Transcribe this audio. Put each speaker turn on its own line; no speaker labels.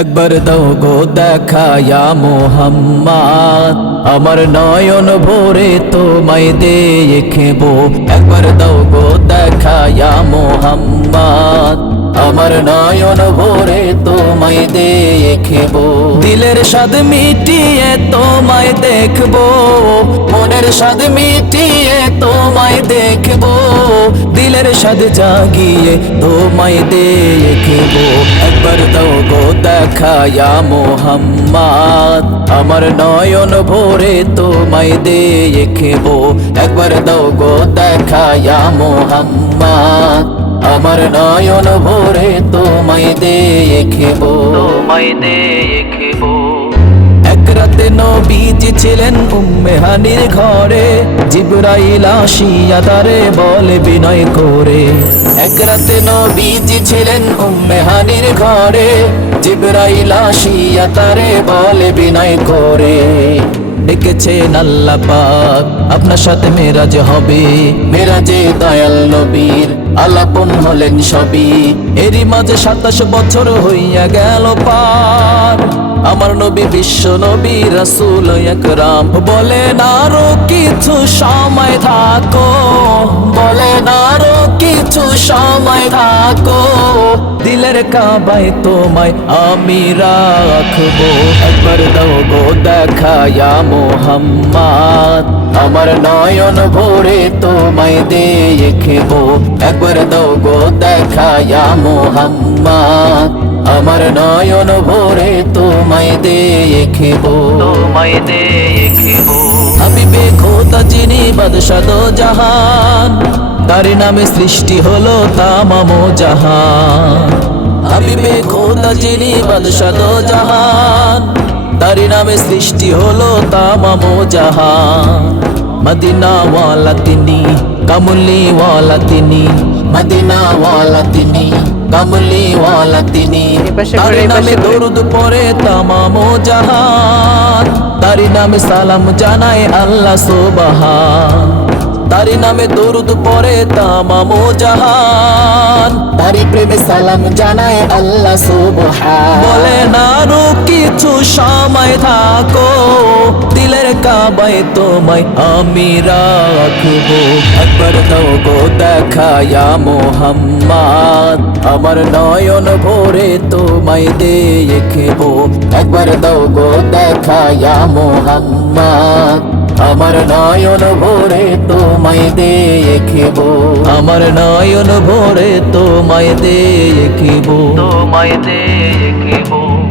একবার দাও গো দেখায়া মোহাম্মদ, আমার নয়ন ভরে তোমায় দেখব একবার দাও গো দেখায়া মোহাম্মদ, আমার নয়ন ভরে তোমায় দেখব দিলের স্বাদ মিটিয়ে তোমায় দেখব, মনের স্বাদ মিটিয়ে তোমায় দেখব। দিলের স্বাদ জাগিয়ে তোমায় দেখব একবার দাও গো দেখায়া মোহাম্মদ। আমার নয়ন ভোরে তোমায় দেখব একবার দাও গো দেখায়া মোহাম্মদ। আমার নয়ন ভোরে তোমায় দেখব তোমায় দেখব এক রাতে নবীজি ছিলেন উম্মে হানির ঘরে। জিবরাইল আসিয়া তারে বলে বিনয় করে। এক রাতে নবীজি ছিলেন উম্মে হানির ঘরে। জিবরাইল আসিয়া তারে বলে বিনয় করে। ডেকেছেন আল্লাহ পাক, আপনার সাথে মেরাজ হবে। মেরাজে দয়াল নবীর আলাপন হলেন সবই। এরই মাঝে সাতাশ বছর হইয়া গেল পার। আমার নবী বিশ্ব নবী রাসূল একরাম বলে আরও কিছু সময় থাকো। বলে আরও কিছু সময় থাকো। দিলের কাবায় তোমায় আমি রাখব। একবার দাও গো দেখায়া মোহাম্মদ। আমার নয়ন ভোরে তোমায় দেখব। একবার দাও গো দেখায়া মোহাম্মদ। আমার নয়ন ভরে তোমায় দেখব তোমায় দেখব হাবিবে খোদা যিনি বাদশাদ জাহান। তার নামে সৃষ্টি হলো তামামো জাহান। হাবিবে খোদা যিনি বাদশাদ জাহান। তার নামে সৃষ্টি হলো তামামো জাহান। মদিনাওয়ালা তিনি কামুলিওয়ালা তিনি মদিনাওয়ালা তিনি কামলিওয়ালা তিনি তার নামে। দরুদ পরে তামামো জাহান তারি নামে সালাম জানায় আল্লাহ সুবহান তারি নামে দরুদ পরে তামামো জাহান তারি প্রেমে সালাম জানায় আল্লাহ সুবহান বলে নারু কিছু সময় থাকো কাবায় তোমায় আমি রাখব। একবার গো দেখায়া মোহাম্মদ। আমার নয়ন ভরে তোমায় দেখব। একবার গো দেখায়া মোহাম্মদ। আমার নয়ন ভরে তোমায় দেখব। আমার নয়ন ভরে তোমায় দেখব। তোমায় দেখব।